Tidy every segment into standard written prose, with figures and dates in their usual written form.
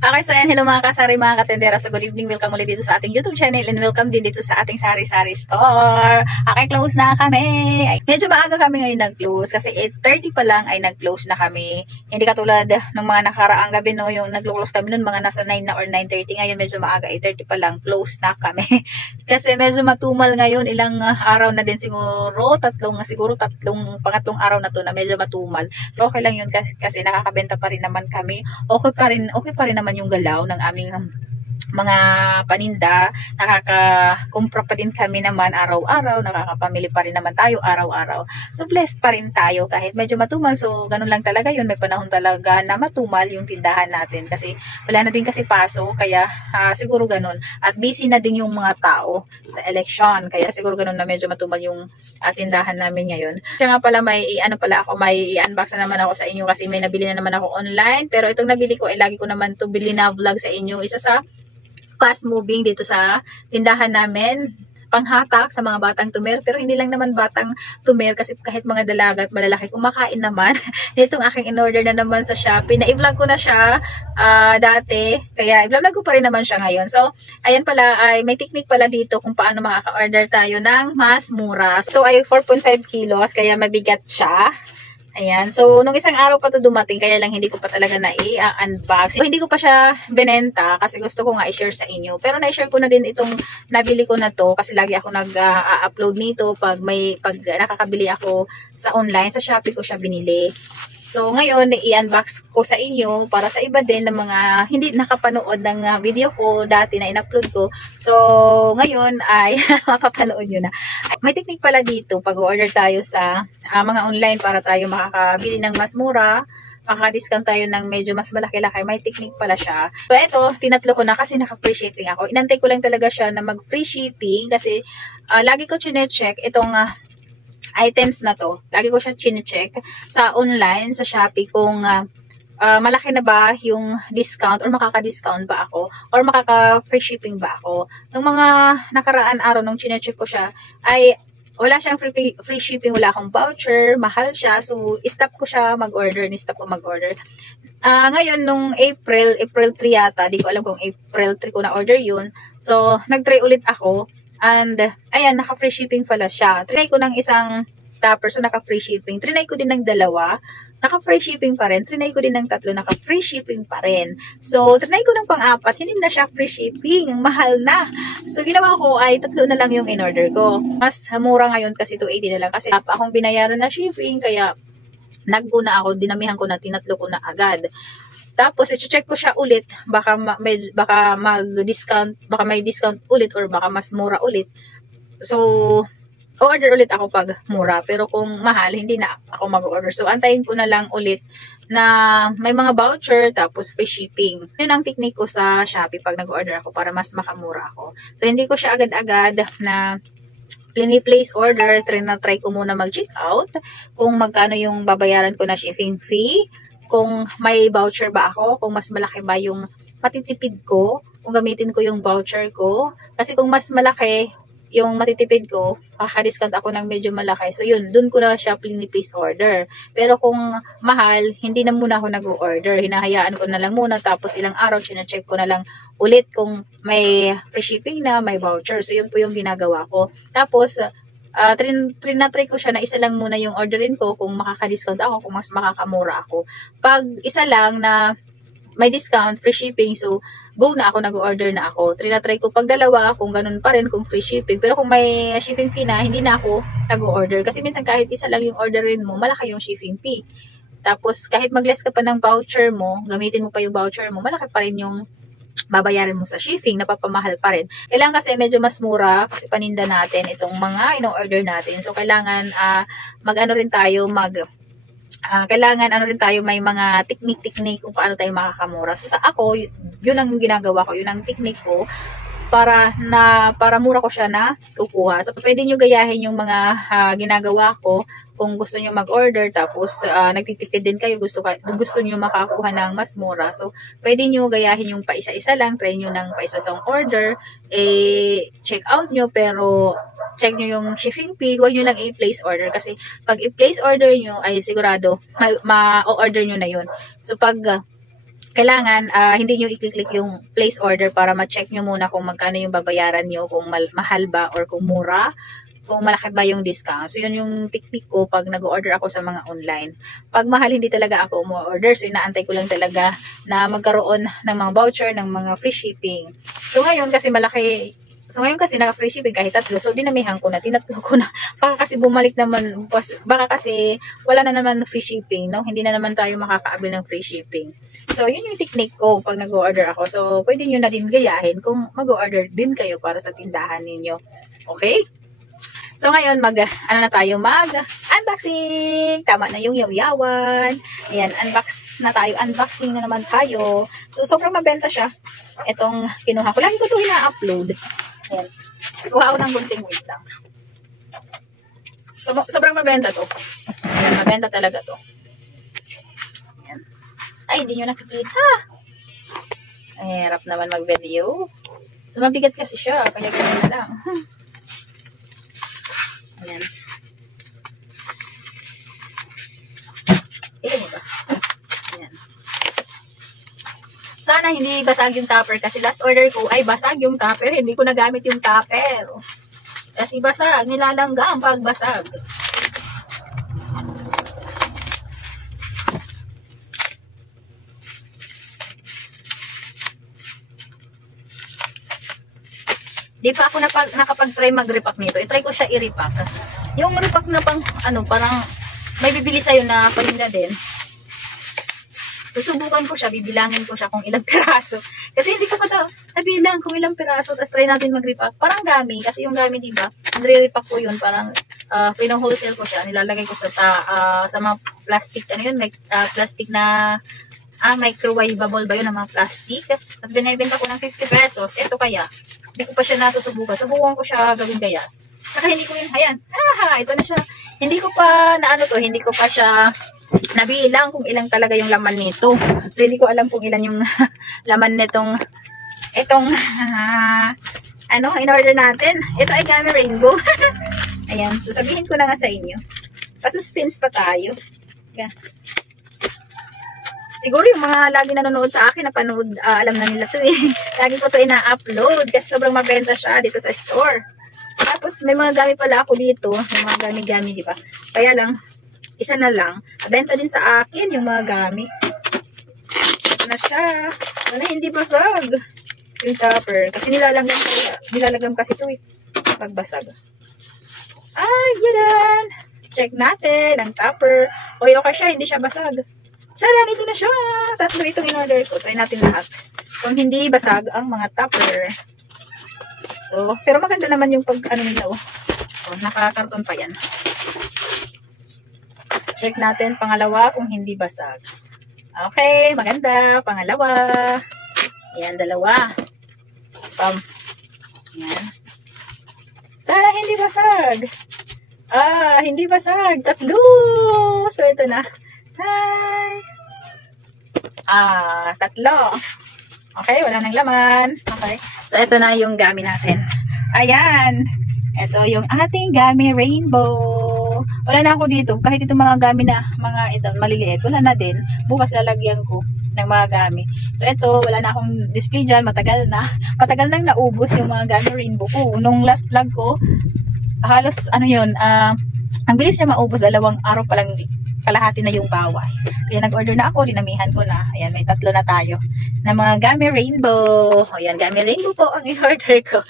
Okay, so hello mga kasari, mga katendera. So good evening, welcome ulit dito sa ating YouTube channel and welcome din dito sa ating sari-sari store. Okay, close na kami. Medyo maaga kami ngayon nag-close kasi 8:30 pa lang ay nag-close na kami. Hindi katulad ng mga nakaraang gabi no, yung nag-close kami noon mga nasa 9 na or 9:30. Ngayon medyo maaga, 8:30 pa lang, close na kami. Kasi medyo matumal ngayon, ilang araw na din siguro, pangatlong araw na to na medyo matumal. So okay lang yun kasi nakakabenta pa rin naman kami. Okay pa rin naman yung galaw ng aming mga paninda, nakaka-kumpra pa din kami naman araw-araw, nakakapamili pa rin naman tayo araw-araw. So blessed pa rin tayo kahit medyo matumal. So ganun lang talaga yun, may panahon talaga na matumal yung tindahan natin kasi wala na din kasi paso, kaya siguro ganun. At busy na din yung mga tao sa election, kaya siguro ganun na medyo matumal yung tindahan namin ngayon. Kaya nga pala may i-unbox na naman ako sa inyo kasi may nabili na naman ako online, pero itong nabili ko ay lagi ko naman to bili na vlog sa inyo. Isa sa fast moving dito sa tindahan namin, panghatak sa mga batang tumer, pero hindi lang naman batang tumer kasi kahit mga dalaga at malalaki kumakain naman. Itong aking in-order na naman sa Shopee, na i-vlog ko na siya dati, kaya i-vlog ko pa rin naman siya ngayon. So ayan pala, ay may technique pala dito kung paano makaka-order tayo ng mas mura. So ay 4.5 kilos, kaya mabigat siya. Ayan. So, nung isang araw pa to dumating, kaya lang hindi ko pa talaga na i-unbox. So, hindi ko pa siya binenta kasi gusto ko nga i-share sa inyo. Pero na-share ko na din itong nabili ko na to kasi lagi ako nag-upload nito pag nakakabili ako sa online. Sa Shopee ko siya binili. So, ngayon, i-unbox ko sa inyo para sa iba din ng mga hindi nakapanood ng video ko dati na in-upload ko. So, ngayon ay mapapanood nyo na. May technique pala dito pag order tayo sa mga online para tayo makakabili ng mas mura, makaka-discount tayo ng medyo mas malaki-laki. May technique pala siya. So, eto, tinatlo ko na kasi naka-free shipping ako. Inantay ko lang talaga siya na mag-free shipping kasi lagi ko chine-check itong items na to. Lagi ko siya chine-check sa online, sa Shopee kung malaki na ba yung discount or makaka-discount ba ako or makaka-free shipping ba ako. Nung mga nakaraan araw nung chine-check ko siya ay wala siyang free shipping, wala akong voucher, mahal siya. So, stop ko siya mag-order, ngayon, nung April 3 yata, di ko alam kung April 3 ko na-order yun. So, nag-try ulit ako. And, ayan, naka-free shipping pala siya. Trinay ko ng isang topper, so naka-free shipping. Trinay ko din ng dalawa, naka-free shipping pa rin. Trinay ko din ng tatlo, naka-free shipping pa rin. So, trinay ko ng pang-apat, hindi na siya free shipping. Mahal na. So, ginawa ko ay tatlo na lang yung in-order ko. Mas mura ngayon kasi 280 na lang. Kasi akong binayaran na shipping, kaya nag-go na ako, dinamihan ko na, tinatlo ko na agad. Tapos, i-check ko siya ulit. Baka mag-discount, baka may discount ulit or baka mas mura ulit. So, order ulit ako pag mura. Pero kung mahal, hindi na ako mag-order. So, antayin ko na lang ulit na may mga voucher tapos free shipping. Yun ang technique ko sa Shopee pag nag-order ako para mas makamura ako. So, hindi ko siya agad-agad na place order. Try ko muna mag-check out kung magkano yung babayaran ko na shipping fee. Kung may voucher ba ako, kung mas malaki ba yung matitipid ko, kung gamitin ko yung voucher ko. Kasi kung mas malaki yung matitipid ko, makaka-discount ako ng medyo malaki. So yun, dun ko na siya please order. Pero kung mahal, hindi na muna ako nag-order. Hinahayaan ko na lang muna, tapos ilang araw, check ko na lang ulit kung may free shipping na, may voucher. So yun po yung ginagawa ko. Tapos, trinatry ko siya na isa lang muna yung orderin ko kung makaka-discount ako, kung mas makakamura ako. Pag isa lang na may discount, free shipping, so go na ako, nag-order na ako. Trinatry ko pag dalawa, kung ganun pa rin, kung free shipping. Pero kung may shipping fee na, hindi na ako nag-order. Kasi minsan kahit isa lang yung orderin mo, malaki yung shipping fee. Tapos kahit mag-less ka pa ng voucher mo, gamitin mo pa yung voucher mo, malaki pa rin yung babayaran mo sa shipping, napapamahal pa rin. Kailangan kasi medyo mas mura kasi paninda natin itong mga ino-order natin. So, kailangan kailangan may mga technique kung paano tayo makakamura. So, sa ako, yun ang ginagawa ko, yun ang technique ko para mura ko siya na kukuha. So, pwede nyo gayahin yung mga ginagawa ko kung gusto nyo mag-order, tapos nagtitipid din kayo, gusto nyo makakuha ng mas mura. So, pwede nyo gayahin yung paisa-isa lang, try nyo ng paisa-isang order, check out nyo, pero check nyo yung shipping fee, huwag nyo lang i-place order. Kasi, pag i-place order nyo, ay sigurado, ma-order nyo na yun. So, pag kailangan hindi nyo i-click yung place order para ma-check nyo muna kung magkano yung babayaran nyo, kung mahal ba or kung mura, kung malaki ba yung discount. So, yun yung technique ko pag nag-order ako sa mga online. Pag mahal, hindi talaga ako mo-order. So, inaantay ko lang talaga na magkaroon ng mga voucher, ng mga free shipping. So, ngayon kasi naka-free shipping kahit tatlo. So, dinamihan ko na, tinatlo ko na. Baka kasi bumalik naman, baka kasi wala na naman free shipping, no? Hindi na naman tayo makakaabil ng free shipping. So, yun yung technique ko pag nag-order ako. So, pwede nyo na din gayahin kung mag-order din kayo para sa tindahan ninyo. Okay? So, ngayon, mag-unboxing. Tama na yung yaw-yawan. Ayan, unboxing na naman tayo. So, sobrang mabenta siya. Itong kinuha ko. Lagi ko ito ina-upload. Ayan. Kuha ako ng gunting, wait lang. So, sobrang mabenta to. Ayan, mabenta talaga to. Ayan. Ay, hindi nyo nakikita. Ay, harap naman mag-video. So, mabigat kasi siya. Kaya ganyan na lang. Ayan. Ito mo ba? Ayan. Sana hindi basag yung topper kasi last order ko ay basag yung topper. Hindi ko nagamit yung topper. Kasi basag. Nilalanggam pag basag. Di pa ako nakapag-try mag-repack nito. I-try ko siya i-repack. Yung repack na parang may bibili sa'yo na palinda din. Susubukan ko siya, bibilangin ko siya kung ilang piraso. Kasi hindi ko pa nabilang kung ilang piraso. Tapos try natin mag-repack. Parang gami. Kasi yung gami, diba? Nire-repack ko yun. Parang pinang-wholesale ko siya. Nilalagay ko sa mga plastic. Ano yun? May plastic na microwavable ba yun ng mga plastic. Tapos binibenta ko ng 50 pesos. Ito kaya. Hindi ko pa siya nasusubukan. Subukan ko siya gawin gaya. Saka hindi ko yun, ayan. Ito na siya. Hindi ko pa siya nabilang kung ilang talaga yung laman nito. So, hindi ko alam kung ilan yung laman nitong in-order natin. Ito ay Gummy Rainbow. Ayan. So, sabihin ko na nga sa inyo. Pasuspense pa tayo. Ayan. Siguro yung mga lagi nanonood sa akin, alam na nila to eh. Lagi ko to ina-upload kasi sobrang mabenta siya dito sa store. Tapos may mga gamit pala ako dito, yung mga gami-gami, di ba? Kaya lang, isa na lang. Benta din sa akin yung mga gamit. Ito na siya. Sana hindi basag yung topper. Kasi nilalagam kasi ito eh. Pagbasag. Ay, yan. Check natin ang topper. Okay siya, hindi siya basag. Sana, ito na siya. Tatlo itong in-order ko. Try natin lahat. Kung hindi basag ang mga topper. So, pero maganda naman yung nila. Nakakarton pa yan. Check natin pangalawa kung hindi basag. Okay, maganda. Pangalawa. Ayan, dalawa. Ayan. Sana hindi basag. Hindi basag. Tatlo. So, ito na. Hi. Tatlo. Okay, wala nang laman. Okay. So, ito na yung gami natin. Ayan. Ito yung ating Gummy Rainbow. Wala na ako dito. Kahit itong mga gami na, maliliit, wala na din. Bukas lalagyan ko ng mga gami. So, ito, wala na akong display dyan. Matagal na. Matagal nang naubos yung mga Gummy Rainbow ko. Nung last vlog ko, halos, ang bilis niya maubos. 2 araw pa lang kalahati na yung bawas. Kaya nag-order na ako, dinamihan ko na. Ayan, may 3 na tayo na mga Gummy Rainbow. Ayan, Gummy Rainbow po ang in-order ko.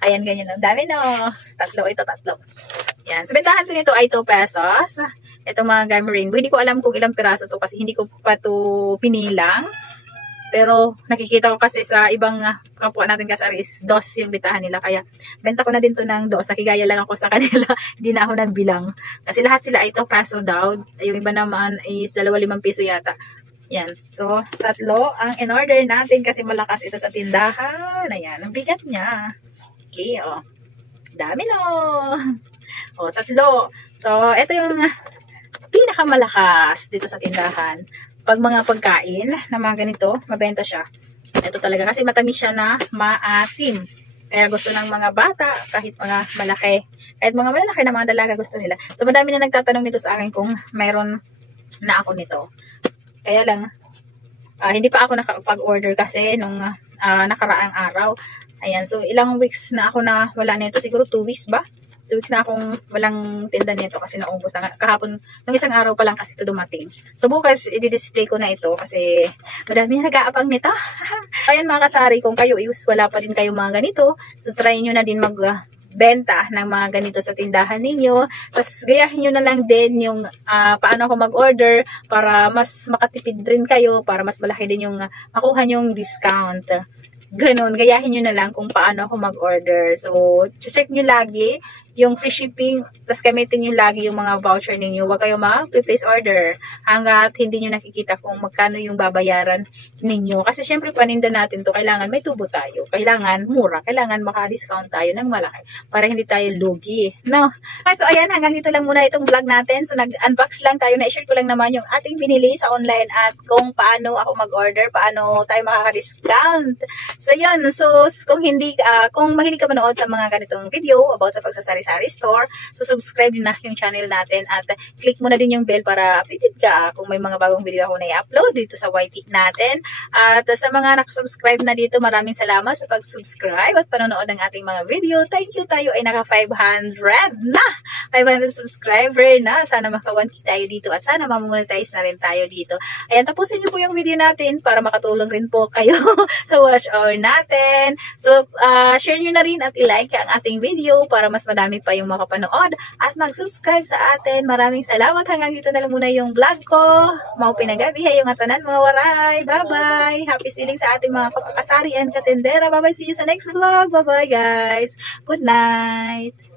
Ayan, ganyan lang. Dami no. 3. Ayan, so bentahan ko nito ay 2 pesos. Itong mga Gummy Rainbow. Hindi ko alam kung ilang piraso to kasi hindi ko pa to pinilang. Pero nakikita ko kasi sa ibang kapwa natin kasari is 2 yung bitahan nila. Kaya benta ko na din to ng 2. Nakigaya lang ako sa kanila. Hindi na ako nagbilang. Kasi lahat sila ay 2 peso daw. Yung iba naman is 2-5 piso yata. Yan. So, 3 ang in-order natin kasi malakas ito sa tindahan. Ayan. Ang bigat niya. Okay, oh. Dami no. Oh, 3. So, ito yung pinakamalakas dito sa tindahan. Pag mga pagkain na mga ganito, mabenta siya. Ito talaga kasi matamis siya na maasim. Kaya gusto ng mga bata, kahit mga malaki. Kahit mga malaki na mga dalaga gusto nila. So madami na nagtatanong nito sa akin kung mayroon na ako nito. Kaya lang, Hindi pa ako nakapag-order kasi nung nakaraang araw. Ayan, so ilang weeks na ako na wala nito, siguro 2 weeks ba? 2 weeks na akong walang tinda nito kasi naubos na kahapon, nung isang araw pa lang kasi ito dumating. So bukas i-display ko na ito kasi madami na nag-aabang nito. Ayan mga kasari, kung kayo wala pa rin kayo mga ganito, so try nyo na din benta ng mga ganito sa tindahan ninyo. Tapos gayahin nyo na lang din yung paano ako mag-order para mas makatipid rin kayo, para mas malaki din yung makuha nyong discount. Ganon, gayahin nyo na lang kung paano ako mag-order. So, check nyo lagi yung free shipping, tapos gamitin nyo lagi yung mga voucher ninyo. Huwag kayo mag-place order hanggat hindi nyo nakikita kung magkano yung babayaran ninyo. Kasi syempre paninda natin to, kailangan may tubo tayo. Kailangan mura, kailangan maka-discount tayo ng malaki para hindi tayo lugi. No? Okay, so ayan, hanggang dito lang muna itong vlog natin. So nag-unbox lang tayo, na-share ko lang naman yung ating binili sa online at kung paano ako mag-order, paano tayo makaka-discount. So yun, so kung mahilig ka manood sa mga ganitong video about sa pagsasari-sari store, so subscribe na yung channel natin at click mo na din yung bell para updated ka kung may mga bagong video ako na i-upload dito sa YT natin. At sa mga nakasubscribe na dito, maraming salamat sa pag-subscribe at panonood ng ating mga video. Thank you, tayo ay naka 500 na! 500 subscriber na. Sana maka-1K tayo dito at sana mamonetize na rin tayo dito. Ayan, tapusin niyo po yung video natin para makatulong rin po kayo sa watch hour natin. So, share nyo na rin at i-like ang ating video para mas madami pa yung makapanood at mag-subscribe sa atin. Maraming salamat. Hanggang dito na lang muna yung vlog ko. Mau pinagabi yung atanan mga waray. Bye-bye. Happy selling sa ating mga kapakasari and katendera. Bye-bye. See you sa next vlog. Bye-bye guys. Good night.